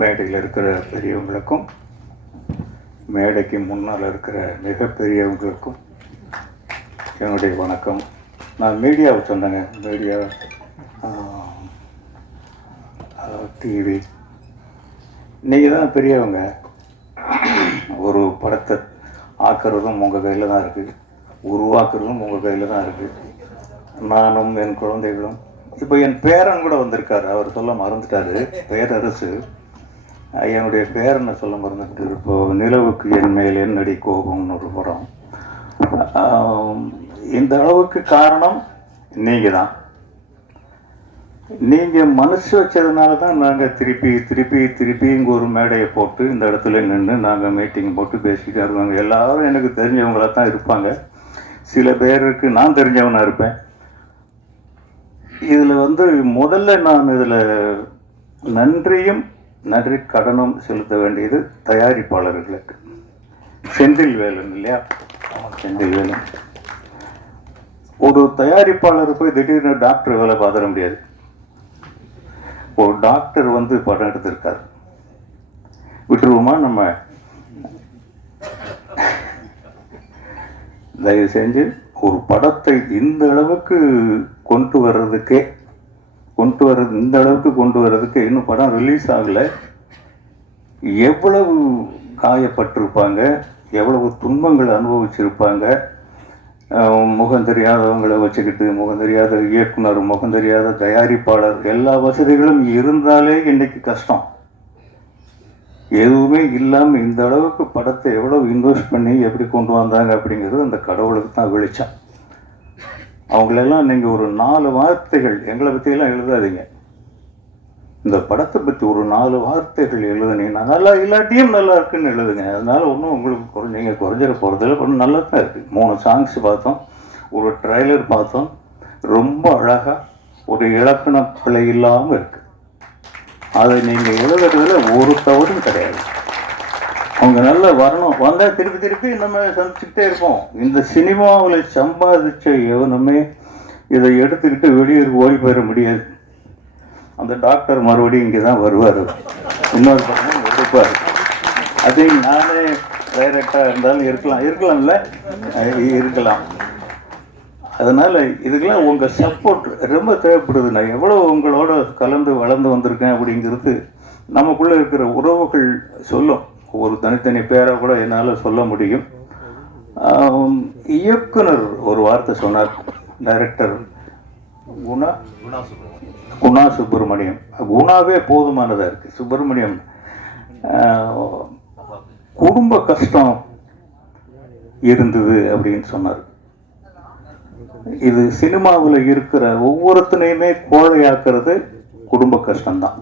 மேடையில் இருக்கிற பெரியவங்களுக்கும் மேடைக்கு முன்னால் இருக்கிற மிகப்பெரியவங்களுக்கும் என்னுடைய வணக்கம். நான் மீடியாவை சொன்னேங்க. Media TV. நீங்கள் தான் பெரியவங்க. ஒரு படத்தை ஆக்கிறதும் உங்கள் கையில் தான் இருக்குது உருவாக்குறதும் உங்கள் கையில் தான் இருக்குது நானும் என் குழந்தைகளும். இப்போ என் பேரன் கூட வந்திருக்காரு. அவர் சொல்ல மறந்துட்டாரு. பேரரசு. என்னுடைய பேர் என்ன சொல்ல மறந்துட்டு இப்போ நிலவுக்கு என் மேல் என்னடி கோபம்னு ஒரு படம். இந்த அளவுக்கு காரணம் நீங்கள் தான் நீங்கள் மனசு வச்சதுனால தான் நாங்கள் திருப்பி திருப்பி திருப்பி இங்கே ஒரு மேடையை போட்டு இந்த இடத்துல நின்று நாங்கள் மீட்டிங் போட்டு பேசிக்கிட்டு இருக்காங்க எல்லாரும் எனக்கு தெரிஞ்சவங்களாக தான் இருப்பாங்க. சில பேருக்கு நான் தெரிஞ்சவனாக இருப்பேன். இதில் வந்து முதல்ல நான் இதில் நன்றியும் நன்றி கடனும் செலுத்த வேண்டியது தயாரிப்பாளர்களுக்கு. செந்தில் வேலன் இல்லையா? செந்தில் வேலன். ஒரு தயாரிப்பாளர் போய் திடீர்னு டாக்டர் வேலை பார்த்துட முடியாது. ஒரு டாக்டர் வந்து படம் எடுத்திருக்காரு. விட்டுருவோமா நம்ம? தயவு செஞ்சு ஒரு படத்தை இந்த அளவுக்கு கொண்டு வர்றதுக்கே கொண்டு வர்றது இந்த அளவுக்கு கொண்டு வர்றதுக்கு இன்னும் படம் ரிலீஸ் ஆகலை. எவ்வளவு காயப்பட்டிருப்பாங்க எவ்வளவு துன்பங்கள் அனுபவிச்சிருப்பாங்க முகம் தெரியாதவங்களை வச்சுக்கிட்டு முகம் தெரியாத இயக்குனர் முகம் தெரியாத தயாரிப்பாளர் எல்லா வசதிகளும் இருந்தாலே இன்றைக்கு கஷ்டம். எதுவுமே இல்லாமல் இந்த அளவுக்கு படத்தை எவ்வளவு இன்வெஸ்ட் பண்ணி எப்படி கொண்டு வந்தாங்க அப்படிங்கிறது அந்த கடவுளுக்கு தான் வெளிச்சம். அவங்களெல்லாம் நீங்கள் ஒரு நாலு வார்த்தைகள் எங்களை பற்றியெல்லாம் எழுதாதீங்க. இந்த படத்தை பற்றி ஒரு நாலு வார்த்தைகள் எழுதுனீங்கன்னா நல்லா இல்லாட்டியும் நல்லா இருக்குன்னு எழுதுங்க. அதனால ஒன்றும் உங்களுக்கு குறைஞ்சிங்க குறைஞ்சிட போகிறதில்ல ஒன்றும் நல்லா தான் இருக்குது மூணு சாங்ஸ் பார்த்தோம் ஒரு ட்ரைலர் பார்த்தோம் ரொம்ப அழகாக ஒரு இலக்கண பிழை இல்லாமல் இருக்குது அதை நீங்கள் எழுதுறதுல ஒரு தவறும் கிடையாது. அவங்க நல்லா வரணும். வந்தால் திருப்பி திருப்பி நம்ம சந்திச்சுக்கிட்டே இருப்போம். இந்த சினிமாவில் சம்பாதிச்ச எவனுமே இதை எடுத்துக்கிட்டு வெளியூருக்கு ஓடி போயிட முடியாது. அந்த டாக்டர் மறுபடியும் இங்கே தான் வருவார். இன்னொரு பக்கம் எடுப்பார். அது நானே டைரக்டாக இருந்தாலும் இருக்கலாம். இருக்கலாம்ல? இருக்கலாம். அதனால் இதுக்கெல்லாம் உங்கள் சப்போர்ட் ரொம்ப தேவைப்படுது. நான் எவ்வளோ உங்களோட கலந்து வளர்ந்து வந்திருக்கேன் அப்படிங்கிறது நமக்குள்ளே இருக்கிற உறவுகள் சொல்லும். ஒரு தனித்தனி பேரை கூட என்னால் சொல்ல முடியும். இயக்குனர் ஒரு வார்த்தை சொன்னார் டைரக்டர் குணா குணா சுப்பிரமணியம். குணாவே போதுமானதாக இருக்குது சுப்பிரமணியம் குடும்ப கஷ்டம் இருந்தது அப்படின்னு சொன்னார். இது சினிமாவில் இருக்கிற ஒவ்வொருத்தனையுமே கோழையாக்குறது குடும்ப கஷ்டம்தான்.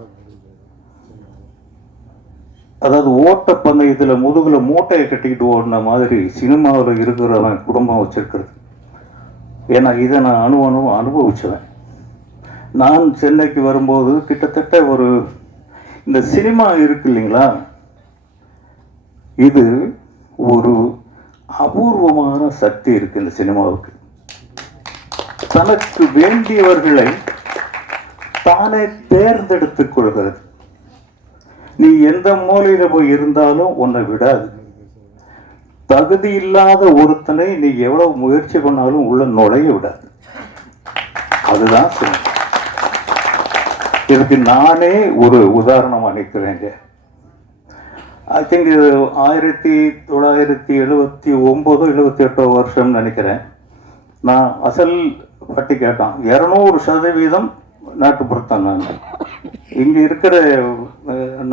அதாவது ஓட்ட பந்தயத்தில் முதுகில் மூட்டையை கட்டிக்கிட்டு ஓடின மாதிரி சினிமாவில் இருக்கிறவன் குடும்பம் வச்சிருக்கிறது. ஏன்னா இதை நான் அணு அணு அனுபவிச்சவன். நான் சென்னைக்கு வரும்போது கிட்டத்தட்ட ஒரு இந்த சினிமா இருக்கு இல்லைங்களா? இது ஒரு அபூர்வமான சக்தி இருக்கு இந்த சினிமாவுக்கு. தனக்கு வேண்டியவர்களை தானே தேர்ந்தெடுத்துக் கொள்கிறது. நீ எந்த மூலையில போய் இருந்தாலும் உன்னை விடாது. தகுதி இல்லாத ஒருத்தனை நீ எவ்வளவு முயற்சி பண்ணாலும் உள்ள நுழைய விடாது. அதுதான் சினிமா இதுக்கு நானே ஒரு உதாரணமா அளிக்கிறேங்க. ஐ திங்க் இது ஆயிரத்தி தொள்ளாயிரத்தி எழுபத்தி ஒம்போதோ எழுபத்தி எட்டோ வருஷம்னு நினைக்கிறேன். நான் அசல் பட்டி கேட்டான். இரநூறு சதவீதம் நாட்டுப்புறத்தான் நான். இங்கே இருக்கிற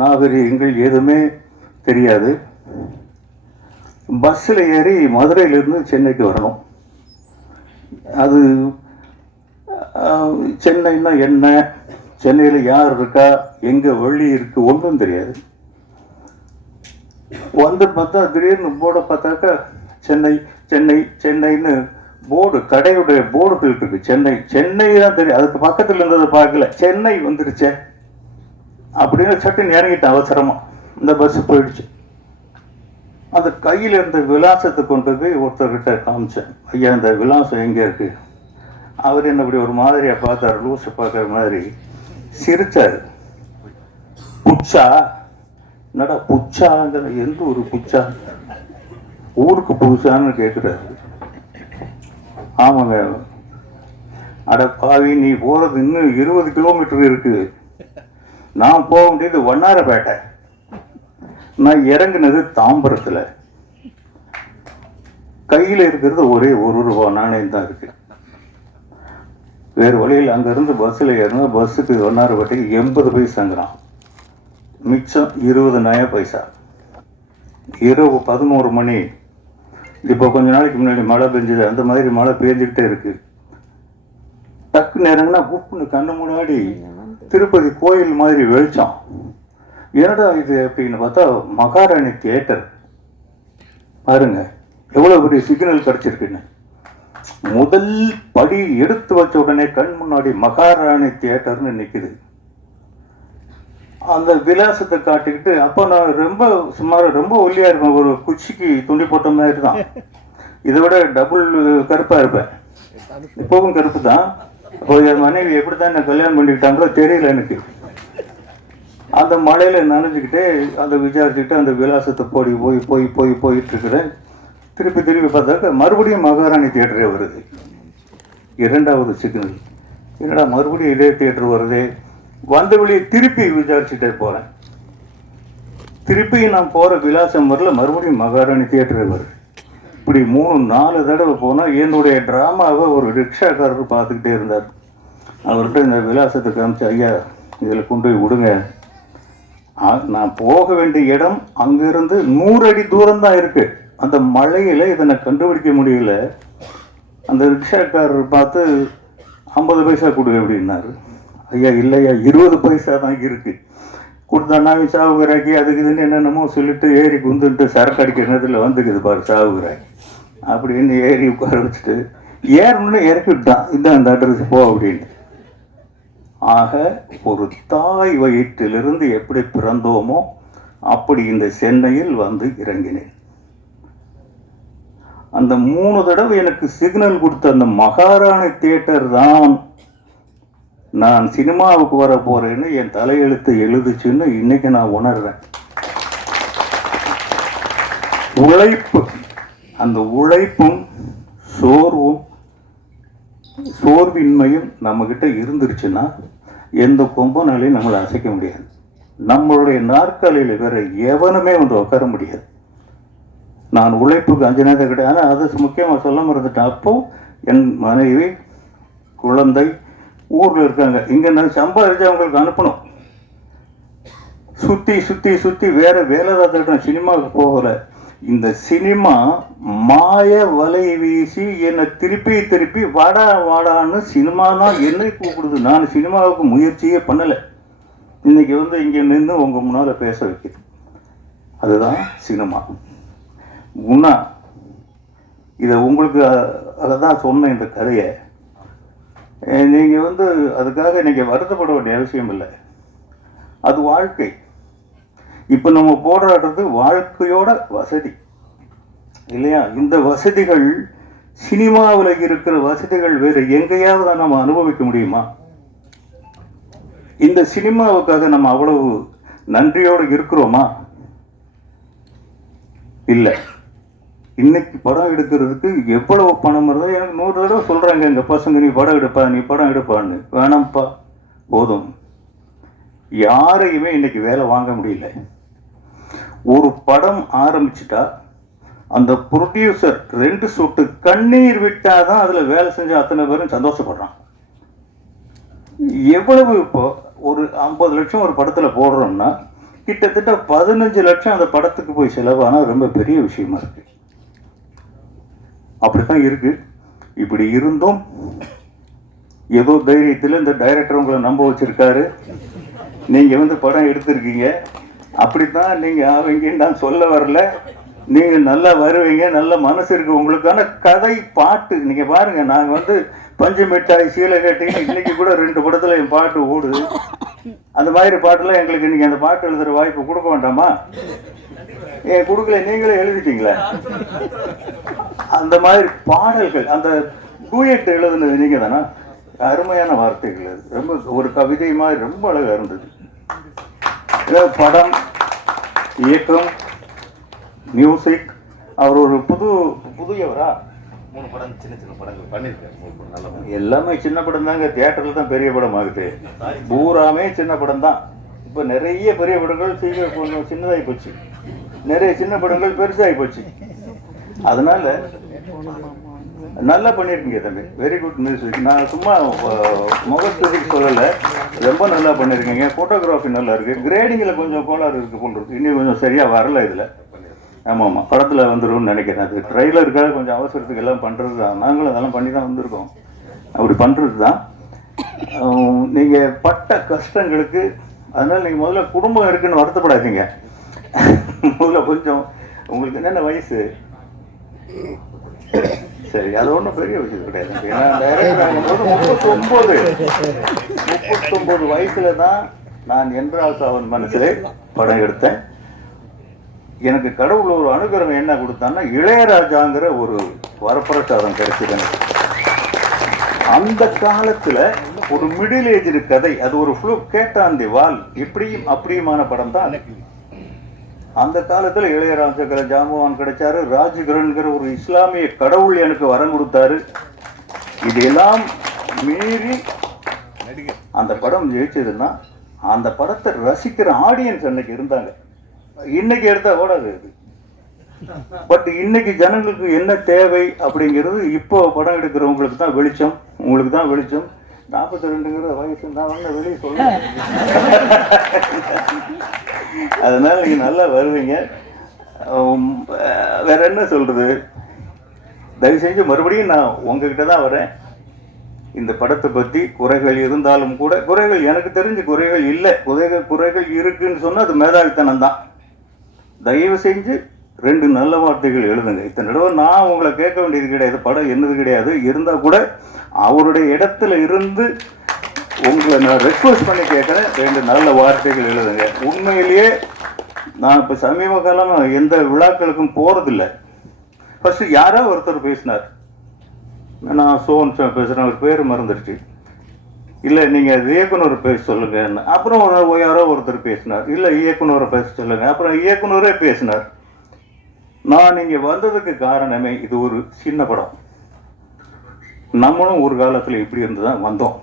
நாகரிகங்கள் எதுவுமே தெரியாது. பஸ்ஸில் ஏறி மதுரையிலேருந்து சென்னைக்கு வரணும். அது சென்னைன்னா என்ன? சென்னையில் யார் இருக்கா? எங்கே வழி இருக்குது ஒன்றும் தெரியாது. வந்து பார்த்தா திடீர்னு போட பார்த்தாக்கா சென்னை சென்னை சென்னைன்னு போர்டு கடையுடைய போர்டுகள் இருக்கு. சென்னை சென்னை தான் தெரியும் அதுக்கு பக்கத்தில் இருந்ததை பார்க்கல. சென்னை வந்துருச்சே. அப்படின்னு சட்டுன்னு இறங்கிட்டேன் அவசரமா. இந்த பஸ் போயிடுச்சு. அந்த கையில் இருந்த விலாசத்தை கொண்டு போய் ஒருத்தர்கிட்ட காமிச்சேன். ஐயா இந்த விலாசம் எங்கே இருக்கு? அவர் என்ன இப்படி ஒரு மாதிரியா பார்த்தார் லூசை பார்க்குற மாதிரி. சிரிச்சாரு. புச்சா? என்னடா புச்சாங்கிற எந்த ஒரு புச்சா? ஊருக்கு புதுசான்னு கேட்குறாரு ஆமாங்க. அட பாவி நீ போகிறது இன்னும் இருபது கிலோமீட்டர் இருக்கு. நான் போக வேண்டியது வண்ணாரப்பேட்டை. நான் இறங்கினது தாம்பரத்தில். கையில் இருக்கிறது ஒரே ஒரு ரூபா நாணயம் தான் இருக்கு. வேறு வழியில் அங்கேருந்து பஸ்ஸில் ஏறினா பஸ்ஸுக்கு வண்ணாரப்பேட்டைக்கு எண்பது பைசாங்கிறான் மிச்சம் இருபது நய பைசா. இரவு பதினோரு மணி. இப்போ கொஞ்ச நாளைக்கு முன்னாடி மழை பெஞ்சது அந்த மாதிரி மழை பெஞ்சுக்கிட்டே இருக்கு. டக்கு நேரம்னா உப்புன்னு கண்ணு முன்னாடி திருப்பதி கோயில் மாதிரி வெளிச்சம். என்னடா இது அப்படின்னு பார்த்தா மகாராணி தியேட்டர். பாருங்க எவ்வளோ பெரிய சிக்னல் கிடச்சிருக்குன்னு. முதல் படி எடுத்து வச்ச உடனே கண் முன்னாடி மகாராணி தியேட்டர்னு நிற்குது அந்த விலாசத்தை காட்டிக்கிட்டு அப்போ நான் ரொம்ப சுமார் ரொம்ப ஒல்லியாக இருப்பேன். ஒரு குச்சிக்கு துண்டி போட்ட மாதிரி தான். இதை விட டபுள் கருப்பாக இருப்பேன். இப்போவும் கருப்பு தான். இப்போ என் மனைவி எப்படி தான் என்ன கல்யாணம் பண்ணிக்கிட்டாங்களோ தெரியல எனக்கு. அந்த மழையில் நனைஞ்சிக்கிட்டே அந்த விசாரிச்சுக்கிட்டு அந்த விலாசத்தை போடி போய் போய் போய் போயிட்டு இருக்கிறேன். திருப்பி திருப்பி பார்த்தாக்க மறுபடியும் மகாராணி தியேட்டரே வருது. இரண்டாவது சிக்னல். என்னடா மறுபடியும் இதே தியேட்டர் வருதே? வந்த வழியை திருப்பி விசாரிச்சுட்டே போறேன். திருப்பி நான் போற விலாசம் வரல மறுபடியும் மகாராணி தியேட்டர் வருது இப்படி மூணு நாலு தடவை போனால் என்னுடைய ட்ராமாவை ஒரு ரிக்ஷாக்காரர் பார்த்துக்கிட்டே இருந்தார். அவர்கிட்ட இந்த விலாசத்தை காமிச்சு ஐயா இதில் கொண்டு போய் விடுங்க. ஆ, நான் போக வேண்டிய இடம் அங்கிருந்து நூறு அடி தூரம் தான் இருக்கு. அந்த மழையில் இதை நான் கண்டுபிடிக்க முடியல. அந்த ரிக்ஷாக்காரர் பார்த்து ஐம்பது பைசா கொடு அப்படின்னாரு. ஐயா இல்லையா? இருபது பைசா தான் இருக்கு. கொடுத்தானா சாவுகிறாக்கி அதுக்கு இதுன்னு என்னென்னமோ சொல்லிட்டு ஏறி குந்துட்டு சரக்கு அடிக்கிற நேரத்தில் வந்துக்குது பாரு சாவுகிறாக்கி அப்படின்னு ஏறி உட்கார வச்சுட்டு ஏறணும்னு இறக்கி விட்டான். இதான் இந்த அட்ரஸ் போ அப்படின்னு ஆக ஒரு தாய் வயிற்றிலிருந்து எப்படி பிறந்தோமோ அப்படி இந்த சென்னையில் வந்து இறங்கினேன். அந்த மூணு தடவை எனக்கு சிக்னல் கொடுத்த அந்த மகாராணி தியேட்டர் தான் நான் சினிமாவுக்கு வர போறேன்னு என் தலையெழுத்து எழுதுச்சுன்னு இன்னைக்கு நான் உணர்றேன். உழைப்பு. அந்த உழைப்பும் சோர்வும் சோர்வின்மையும் நம்மக்கிட்ட இருந்துருச்சுன்னா எந்த கொம்பனாலையும் நம்மளை அசைக்க முடியாது. நம்மளுடைய நாற்காலியில் வேற எவனுமே வந்து உட்கார முடியாது. நான் உழைப்புக்கு அஞ்சு நேரம் கிடையாது ஆனால் அது முக்கியமாக சொல்ல மறந்துட்டேன். அப்போ என் மனைவி குழந்தை ஊரில் இருக்காங்க. இங்கே சம்பாதிச்சு அவங்களுக்கு அனுப்பணும். சுற்றி சுற்றி சுற்றி வேறு வேலை தான் தேடணும் சினிமாவுக்கு போகல. இந்த சினிமா மாய வலை வீசி என்னை திருப்பி திருப்பி வாடா வாடான்னு சினிமா தான் என்னை கூப்பிடுது. நான் சினிமாவுக்கு முயற்சியே பண்ணலை. இன்னைக்கு வந்து இங்கே நின்று உங்கள் முன்னால் பேச வைக்குது அதுதான் சினிமா. உணா இதை உங்களுக்கு அதை தான் சொன்னேன் இந்த கதையை நீங்கள் வந்து அதுக்காக நீங்கள் வருத்தப்பட வேண்டிய அவசியம் இல்லை. அது வாழ்க்கை. இப்போ நம்ம போராடுறது வாழ்க்கையோட வசதி. இல்லையா? இந்த வசதிகள் சினிமாவில் இருக்கிற வசதிகள் வேறு எங்கேயாவது நம்ம அனுபவிக்க முடியுமா? இந்த சினிமாவுக்காக நம்ம அவ்வளவு நன்றியோடு இருக்கிறோமா? இல்லை. இன்னைக்கு படம் எடுக்கிறதுக்கு எவ்வளவு பணம் இருந்தால் எனக்கு நூறு தடவை சொல்கிறாங்க எங்கள் பசங்க நீ படம் எடுப்பா நீ படம் எடுப்பான்னு. வேணாம்ப்பா போதும். யாரையுமே இன்னைக்கு வேலை வாங்க முடியல. ஒரு படம் ஆரம்பிச்சிட்டா அந்த ப்ரொடியூசர் ரெண்டு சொட்டு கண்ணீர் விட்டால் தான் அதில் வேலை செஞ்ச அத்தனை பேரும் சந்தோஷப்படுறான். எவ்வளவு இப்போ ஒரு ஐம்பது லட்சம் ஒரு படத்தில் போடுறோம்னா கிட்டத்தட்ட பதினஞ்சு லட்சம் அந்த படத்துக்கு போய் செலவானால் ரொம்ப பெரிய விஷயமா இருக்குது அப்படித்தான் இருக்கு. இப்படி இருந்தும் ஏதோ தைரியத்தில் இந்த டைரக்டர் உங்களை நம்ப வச்சிருக்காரு. நீங்கள் வந்து படம் எடுத்திருக்கீங்க. அப்படித்தான் நீங்கள் அவங்க நான் சொல்ல வரல. நீங்கள் நல்லா வருவீங்க நல்ல மனசு இருக்கு. உங்களுக்கான கதை பாட்டு. நீங்கள் பாருங்க நாங்கள் வந்து பஞ்சு மிட்டாய் சீலை கேட்டீங்கன்னா இன்னைக்கு கூட ரெண்டு படத்தில் என் பாட்டு ஓடுது. அந்த மாதிரி பாட்டெல்லாம் எங்களுக்கு நீங்க அந்த பாட்டு எழுதுகிற வாய்ப்பு கொடுக்க வேண்டாமா? ஏன் கொடுக்கல. நீங்களே எழுதிட்டீங்களா? அந்த மாதிரி பாடல்கள் அந்த டூயட் எழுதுனது நீங்க தானா அருமையான வார்த்தைகள். அது ரொம்ப ஒரு கவிதை மாதிரி ரொம்ப அழகா இருந்தது. படம் இயக்கம் மியூசிக் அவர் ஒரு புது புதியவரா? மூணு படம் சின்ன சின்ன படங்கள் பண்ணியிருக்காரு. எல்லாமே சின்ன படம் தாங்க. தியேட்டரில் தான் பெரிய படம் ஆகுது. பூராமே சின்ன படம் தான். இப்போ நிறைய பெரிய படங்கள் சீக்கிரம் சின்னதாகி போச்சு. நிறைய சின்ன படங்கள் பெருசாகி போச்சு. அதனால நல்லா பண்ணியிருக்கீங்க தம்பி. வெரி குட் மியூசிக் நான் சும்மா அஹ், முகஸ்துதிக்கு சொல்லலை. ரொம்ப நல்லா பண்ணியிருக்கீங்க ஃபோட்டோகிராஃபி நல்லா இருக்குது கிரேடிங்கில் கொஞ்சம் கோளாறு இருக்குது போல் இன்னும் கொஞ்சம் சரியாக வரல இதில். ஆமாம். ஆமாம் படத்தில் வந்துரும்னு நினைக்கிறேன். அது ட்ரைலருக்காக கொஞ்சம் அவசரத்துக்கு எல்லாம் பண்ணுறது தான். நாங்களும் அதெல்லாம் பண்ணி தான் வந்திருக்கோம். அப்படி பண்ணுறது தான். நீங்கள் பட்ட கஷ்டங்களுக்கு அதனால் நீங்கள் முதல்ல குடும்பம் இருக்குன்னு வருத்தப்படாதீங்க. முதல்ல கொஞ்சம் உங்களுக்கு என்னென்ன வயசு? சரி அது ஒன்றும் பெரிய விஷயம் கிடையாது. ஏன்னா director ஆகும்போது வயசுல தான் நான் என்றால் அவன் மனசிலே படம் எடுத்தேன். எனக்கு கடவுள் ஒரு அனுகிரகம் என்ன கொடுத்தான்னா இளையராஜாங்கிற ஒரு வரப்பிரசாதம் கிடைச்சது அந்த காலத்துல ஒரு மிடில் ஏஜ் கதை அது ஒரு ஃப்ளூ கேட்டாந்தி வால் இப்படியும் அப்படியுமான படம் தான் அந்த காலத்தில் இளையராஜா ஜாம்பவான் கிடைச்சாரு. ராஜகிரன்கிற ஒரு இஸ்லாமிய கடவுள் எனக்கு வரம் கொடுத்தாரு. இதெல்லாம் மீறி அந்த படம் ஜெயிச்சதுன்னா அந்த படத்தை ரசிக்கிற ஆடியன்ஸ் அன்னைக்கு இருந்தாங்க. இன்னைக்கு எடுத்தா ஓடாது அது பட் இன்னைக்கு ஜனங்களுக்கு என்ன தேவை அப்படிங்கிறது இப்போ படம் எடுக்கிறவங்களுக்கு தான் வெளிச்சம் உங்களுக்கு தான் வெளிச்சம். நாற்பத்தி ரெண்டுங்கிற வயசு நான் வந்து வெளியே சொல்ல அதனால நீங்க நல்லா வருவீங்க. வேற என்ன சொல்றது? தயவு செஞ்சு மறுபடியும் நான் உங்ககிட்ட தான் வரேன். இந்த படத்தை பத்தி குறைகள் இருந்தாலும் கூட குறைகள் எனக்கு தெரிஞ்ச குறைகள் இல்லை. குறைகள் குறைகள் இருக்குன்னு சொன்னா அது மேதாவித்தனம் தான் தயவு செஞ்சு ரெண்டு நல்ல வார்த்தைகள் எழுதுங்க. இத்தனை தடவை நான் உங்களை கேட்க வேண்டியது கிடையாது படம் என்னது கிடையாது. இருந்தால் கூட அவருடைய இடத்துல இருந்து உங்களை நான் ரெக்வஸ்ட் பண்ணி கேட்குறேன். ரெண்டு நல்ல வார்த்தைகள் எழுதுங்க. உண்மையிலேயே நான் இப்போ சமீப காலம் எந்த விழாக்களுக்கும் போகிறதில்ல ஃபஸ்ட்டு யாரோ ஒருத்தர் பேசினார். நான் சோன் பேசுகிறேன் அவர் பேர் மறந்துடுச்சு இல்லை நீங்கள் இயக்குனர் பேச சொல்லுங்கன்னு. அப்புறம் யாரோ ஒருத்தர் பேசினார். இல்லை இயக்குனரை பேச சொல்லுங்கள் அப்புறம் இயக்குனரே பேசினார். நான் இங்கே வந்ததுக்கு காரணமே இது ஒரு சின்ன படம். நம்மளும் ஒரு காலத்தில் இப்படி இருந்து தான் வந்தோம்.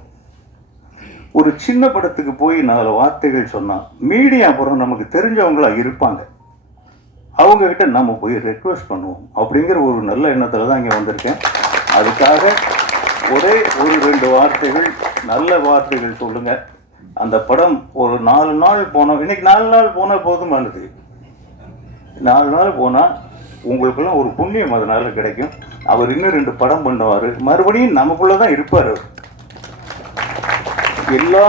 ஒரு சின்ன படத்துக்கு போய் நாலு வார்த்தைகள் சொன்னால் மீடியா அப்புறம் நமக்கு தெரிஞ்சவங்களாக இருப்பாங்க. அவங்கக்கிட்ட நம்ம போய் ரெக்வஸ்ட் பண்ணுவோம். அப்படிங்கிற ஒரு நல்ல எண்ணத்தில் தான் இங்கே வந்திருக்கேன். அதுக்காக ஒரே ஒரு ரெண்டு வார்த்தைகள் நல்ல வார்த்தைகள் சொல்லுங்கள் அந்த படம் ஒரு நாலு நாள் போனோம் இன்னைக்கு நாலு நாள் போனால் போதுமானது? நாலு நாள் போனால் உங்களுக்கெல்லாம் ஒரு புண்ணியம் அதனால கிடைக்கும். அவர் இன்னும் ரெண்டு படம் பண்ணுவாரு. மறுபடியும் நமக்குள்ள தான் இருப்பார். அவர் எல்லா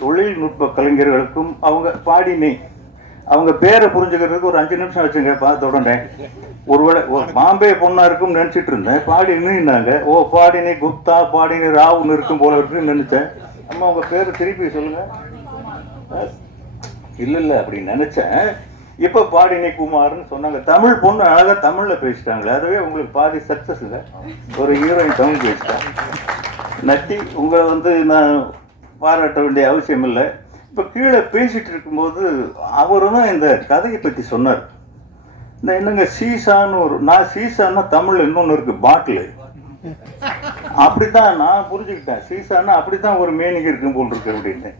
தொழில்நுட்ப கலைஞர்களுக்கும் அவங்க பாடினி அவங்க பேரை புரிஞ்சுக்கிறதுக்கு ஒரு அஞ்சு நிமிஷம் வச்சுங்க பார்த்த உடனே. ஒருவேளை ஒரு பாம்பே பொண்ணா இருக்கும்னு நினைச்சிட்டு இருந்தேன். பாடினுன்னாங்க ஓ பாடினி குப்தா பாடினி ராவுன்னு இருக்கும் போல இருக்குன்னு நினைச்சேன். அம்மா உங்க பேரை திருப்பி சொல்லுங்க. இல்லை இல்ல இல்ல அப்படி நினைச்சேன். இப்ப பாடினி குமார்னு சொன்னாங்க. தமிழ் பொண்ணு அழகா தமிழ்ல பேசிட்டாங்களே. அதுவே உங்களுக்கு பாதி சக்சஸ் இல்லை. ஒரு ஹீரோயின் தமிழ் பேசிட்டாங்க நட்டி உங்களை வந்து நான் பாராட்ட வேண்டிய அவசியம் இல்லை. இப்போ கீழே பேசிட்டு இருக்கும்போது அவரு தான் இந்த கதையை பற்றி சொன்னார். நான் என்னங்க சீசான்னு ஒரு நான் சீசான்னா தமிழ் இன்னொன்று இருக்கு பாட்டில். அப்படித்தான் நான் புரிஞ்சுக்கிட்டேன். சீசான்னா அப்படித்தான் ஒரு மேனிக்கு இருக்கும் போல் இருக்கு அப்படின்னு.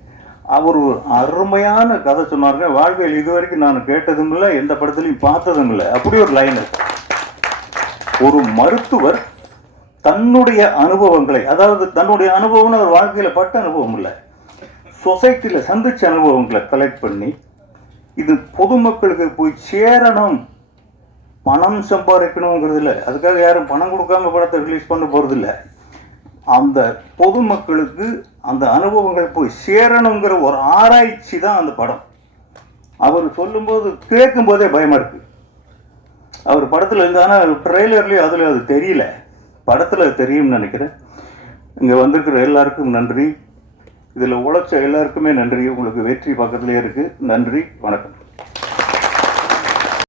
அவர் ஒரு அருமையான கதை சொன்னாருங்க. வாழ்க்கையில் இது வரைக்கும் நான் கேட்டதும் இல்லை எந்த படத்துலையும் பார்த்ததும் இல்லை. அப்படி ஒரு லைன் ஒரு மருத்துவர் தன்னுடைய அனுபவங்களை அதாவது தன்னுடைய அனுபவம்னு அவர் வாழ்க்கையில் பட்ட அனுபவம் இல்லை. சொசைட்டியில் சந்திச்ச அனுபவங்களை கலெக்ட் பண்ணி இது பொதுமக்களுக்கு போய் சேரணும். பணம் சம்பாதிக்கணுங்கிறது இல்லை. அதுக்காக யாரும் பணம் கொடுக்காம படத்தை ரிலீஸ் பண்ண போகிறதில்ல இல்லை அந்த பொதுமக்களுக்கு அந்த அனுபவங்கள் போய் சேரணுங்கிற ஒரு ஆராய்ச்சி தான் அந்த படம். அவர் சொல்லும்போது கேட்கும் போதே பயமாக இருக்கு. அவர் படத்தில் இருந்தானா ட்ரெய்லர்லேயும் அதில் அது தெரியல. படத்தில் அது தெரியும்னு நினைக்கிறேன். இங்கே வந்திருக்கிற எல்லாருக்கும் நன்றி. இதில் உழைச்ச எல்லாருக்குமே நன்றி. உங்களுக்கு வெற்றி பக்கத்துலேயே இருக்குது நன்றி. வணக்கம்.